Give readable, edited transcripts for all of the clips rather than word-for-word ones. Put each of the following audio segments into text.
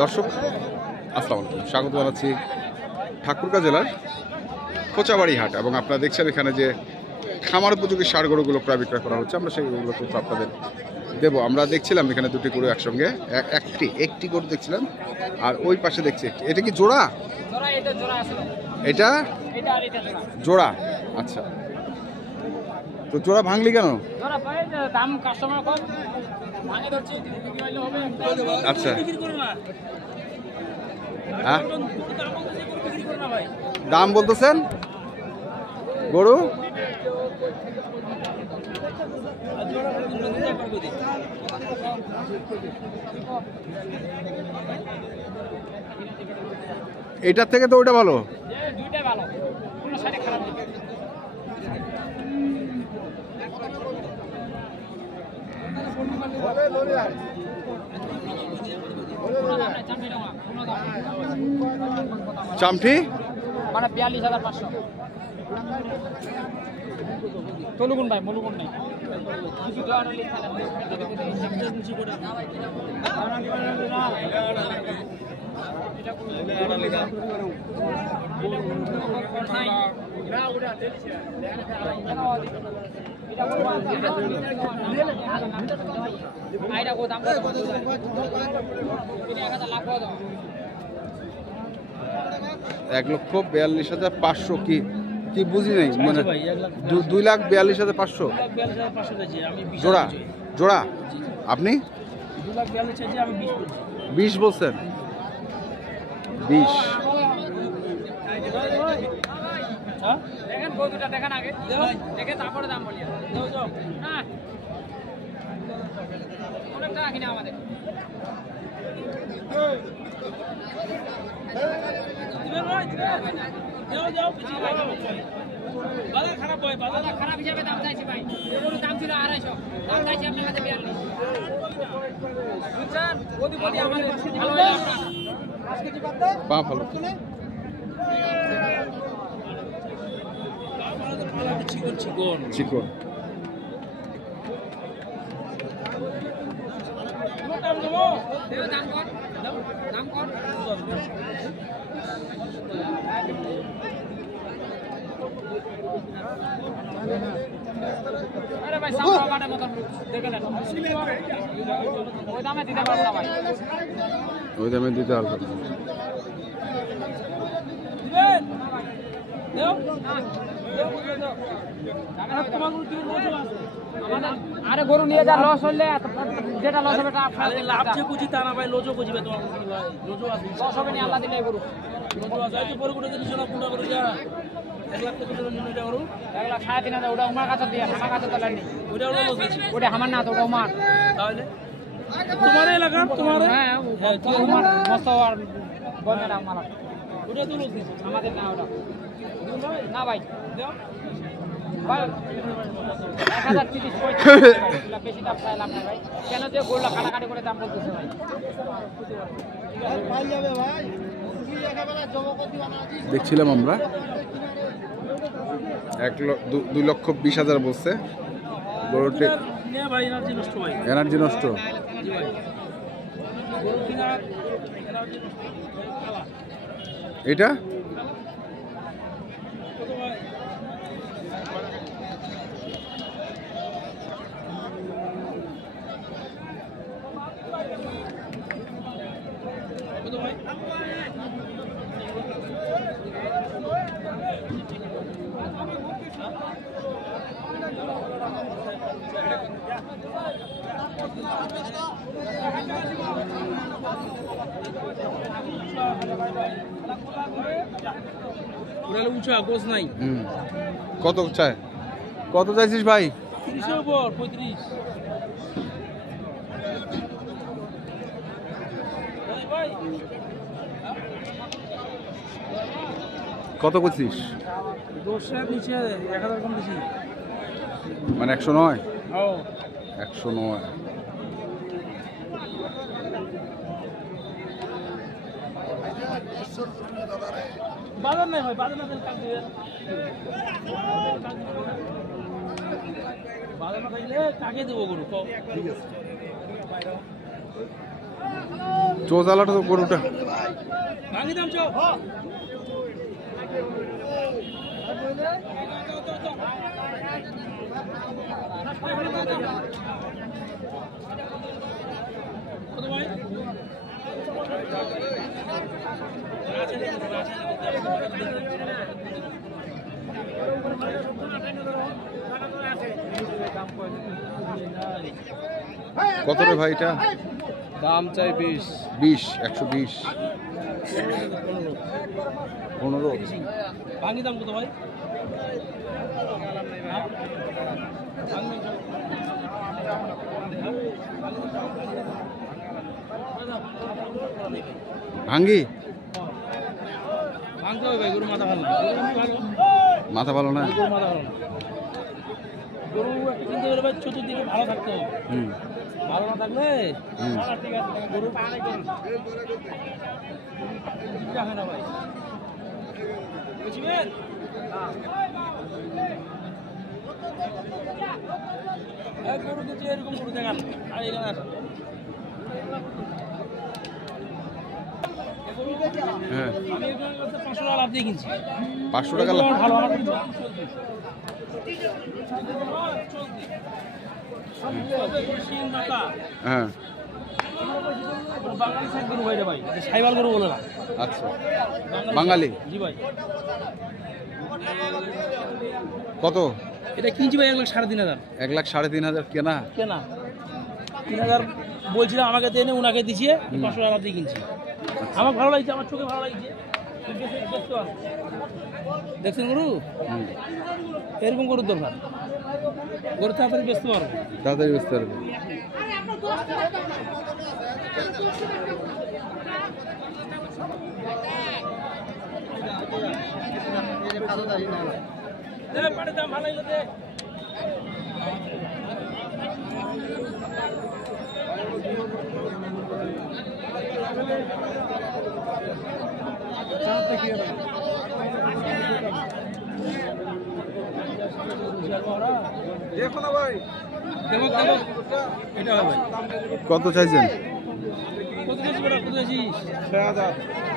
দর্শক আসসালামু আলাইকুম, স্বাগত জানাচ্ছি ঠাকুরগাঁ জেলার কোচাবাড়ি হাট। এবং আপনারা দেখছেন এখানে যে খামার উপযোগী ষাঁড় গরুগুলো প্রায় বিক্রয় করা হচ্ছে, আমরা সেইগুলো কিন্তু আপনাদের দেবো। আমরা দেখছিলাম এখানে দুটি গরু একসঙ্গে, একটি গরু দেখছিলাম, আর ওই পাশে দেখছি এটা কি জোড়া? এটা জোড়া। আচ্ছা, তো জোড়া ভাঙলি কেন? আচ্ছা, দাম বলতেছেন গরু? এটার থেকে তো ওইটা ভালো। চামঠি মানে 42,500। তলুগুন ভাই, মলুগুন নাই। এক লক্ষ 42,500 কি কি বুঝি নাই, মানে 2,42,500 জোড়া। জোড়া আপনি 20 বলছেন? 20। দেখেন দুটা দেখেন আগে, দেখে তারপরে দাম বলি। অনেক টাকা কিনে আমাদের খারাপ হিসাবে দাম চাইছি ভাই। গরুর দাম ছিল 250, দাম চাইছি আপনার কাছে 42। বুঝছেন? বদি আমাদের ভালো হলো আপনার পা ভালো। চিকন দাম কর। আরে ভাই সামনে বাটার মতন দেখে নেন, ওই দামে দিতে পারবো না ভাই। ওই দামে দিতে পারবো না। আরে গরু নিয়ে যা লস হলে যেটা লস হবে লাভ যে বুঝি তা না ভাই, লোজও বুঝবে তোমার লোজও আছে, লস হবে না আল্লাহ দিলে গরু লোজও আছে। এই পরে কোটা দিন শোনা পুরো করে যা 1 লাখ টাকা জন্য এটা করো, 1,03,500 ওটা আমার কাছে দিয়ে, আমার কাছে তো লাইনি। ওটা হলো লোজ আছে, ওটা আমার না, তো ওটা আমার। তাহলে তোমার এলাকা তোমার, হ্যাঁ তোমার মস্ত আর বন্ধের আমার, ওটা তো লোজ দিছে আমাদের না ওটা না ভাই। ভাই 1,030 বেশি দাম চাইলাম না ভাই, কেন যে গোল্লা কাটাকাটি করে দাম বলতেছে ভাই। দেখছিলাম আমরা 2,20,000 বলছে গরুটি। ভাই এনার্জি নষ্ট ভাই, এনার্জি নষ্ট। এটা উঁচা গোছ নাই। কত চাই? কত চাইছিস ভাই? 30 উপর 35। কত করছিস? 200 নিচে 1000 কম বেশি, মানে 109। ও 109। বাজার নাই ভাই, বাজার না দিলে কাজ দিবেন, বাজার না দিলে কাকে দেবো গরু? ঠিক আছে চোজালাটা তো গরুটা ভাঙি দাম চাও কত ভাই কত রে ভাই এটা? দাম চাই 20 20, 120, 15। ভাঙি দাম কত ভাই ভাঙ্গি ভাঙতে হবে ভাই গরু মাথা ভালো না মাথা ভালো না। গরু মাথা ভালো না গরু একটা চিন্তা করে ভাই চতুর্দিকে ভালো থাকতে হবে হুম ভালো না থাকলে হুম। ঠিক আছে গরু দেখে না ভাই বুঝবেন গরু দিচ্ছে এরকম গরু দেখান আর এখানে আসেন হ্যাঁ আমি এখানে কাছে 500 টাকা লাভ দিয়ে কিনছি 500 টাকা আমার ভালো আমার কিন্তু হ্যাঁ বাঙালি সাইড গরু ভাই রে ভাই সাইবাল গরু বলে না আচ্ছা বাঙালি জি ভাই কত? এটা কিনছি ভাই 1,3,500 1,3,500 কেনা। কেনা 3,000 বলছিলাম আমাকে দেয় না ওনাকে দিছিয়ে 500 টাকা দিয়ে কিনছি আমার ভালো লাগছে আমার চোখে ভালো লাগছে দেখছেন গরু হুম এরকম গরুর দরকার গরু তাড়াতাড়ি বেচতে পারবো তাড়াতাড়ি বুঝতে পারবে। পাটের দাম ভালো লাগলে দে দেখো না ভাই, দেবো দেবো এটা হবে কত চাইছেন? কত কেজি বড় কত কেজি 6000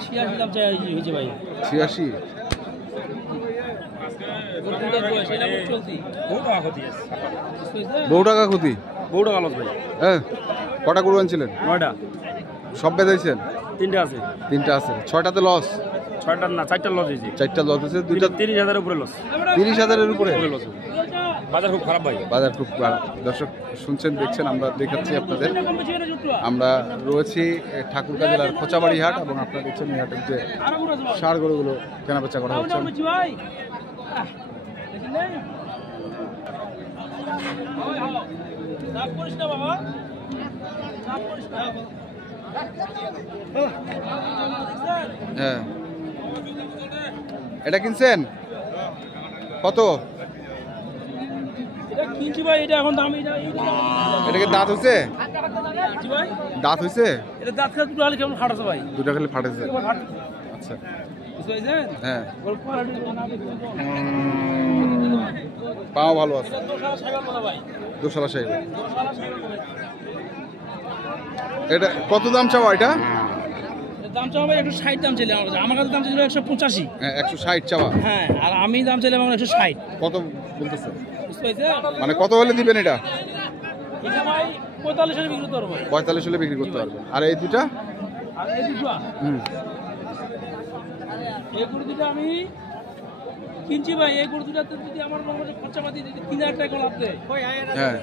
86 দাম চাই হয়েছে ভাই 86। বউ টাকা ক্ষতি। বউটা ভালো ভাই হ্যাঁ কটা গরু আনছিলেন? 9টা সব বেচাইছেন? 3টা আছে 3টা আছে। 6টাতে লস? 6টা না 4টা লস হয়েছে 4টা লস আছে। 2টা 30,000 উপরে লস 30,000-এর উপরে লস বাজার খুব খারাপ ভাই বাজার খুব খারাপ। দর্শক শুনছেন দেখছেন, আমরা দেখাচ্ছি আপনাদের। আমরা রয়েছি ঠাকুরগাঁ জেলার খোঁচাবাড়ি হাট এবং আপনারা দেখছেন এই হাটের যে ষাঁড় গরুগুলো কেনাবেচা করা হচ্ছে। ভাই করিস না বাবা হ্যাঁ এটা কিনছেন কত? এটা কিনছি ভাই এটা এখন দাম এটা কি দাঁত হয়েছে? ভাই দাঁত হয়েছে? এটা দাঁত খেয়ে দুটো হলে কেমন ফাটাছে ভাই দুটা খালি ফাটেছে। আচ্ছা বুঝতে পারছেন হ্যাঁ পাও ভালো আছে। দোসালা সাহেব এটা কত দাম চাও? এটা দাম চাওয়া ভাই 160 দাম চাইলে আমার কাছে দাম ছিল 185। হ্যাঁ 160 চাওয়া। হ্যাঁ আর আমি দাম চাইলাম 160। কত বলতেছে? বুঝতে পারছেন মানে কত হলে দিবেন এটা? এটা ভাই 45 হলে বিক্রি করতে পারবো 45 হলে বিক্রি করতে পারবেন। আর এই দুটা? আর এই দুটো হুম এই গরু দুটো আমি কিনছি ভাই এই গরু দুটাতে যদি আমার মনে হয় খরচাপাতি যদি 3,000 টাকা লাভ দেয় হ্যাঁ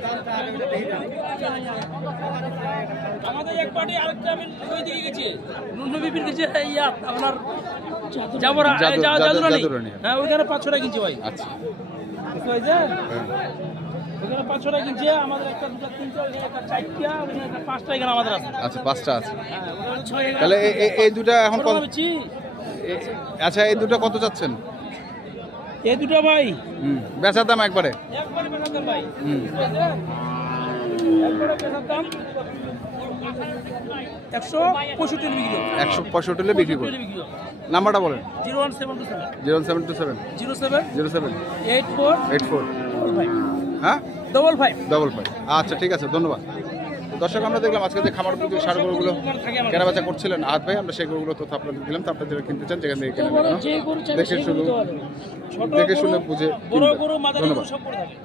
আমাদের এক পার্টি আরেকটা আমি ওই দিকে গেছি নুনু বিপির গেছে ইয়া আপনার যাবরা জাদুরানি হ্যাঁ ওইখানে 500 টাকা কিনছি ভাই। আচ্ছা বুঝতে পারছেন হ্যাঁ ওইখানে 500 টাকা কিনছে আমাদের একটা দুটো তিনটা একটা চারটা ওইখানে একটা 5টা এখানে আমাদের আছে। আচ্ছা 5টা আছে। হ্যাঁ ওখানে 6 তাহলে এই দুটা এখন কত? বেচি আচ্ছা এই দুটো কত চাচ্ছেন? এই দুটো ভাই হুম বেচার দাম একবারে? একবারে বেচার ভাই হুম একবারে বেচার দাম 165 বিক্রি 165 হলে বিক্রি করুন। নাম্বারটা বলেন। 01727 0727 07 07 84 84 5 হ্যাঁ 55 55। আচ্ছা ঠিক আছে ধন্যবাদ। দর্শক আমরা দেখলাম আজকে যে খামার উপযোগী ষাঁড় গরুগুলো কেনাবেচা করছিলেন আহাত ভাই, আমরা সেই গরুগুলো তথ্য আপনাদের দিলাম। তো আপনারা যারা কিনতে চান যেখান থেকে কিনে নেবেন, দেখে শুনে বুঝে বড় কিনবেন। গরু মাঝারি ধন্যবাদ। গরু সব করে থাকে।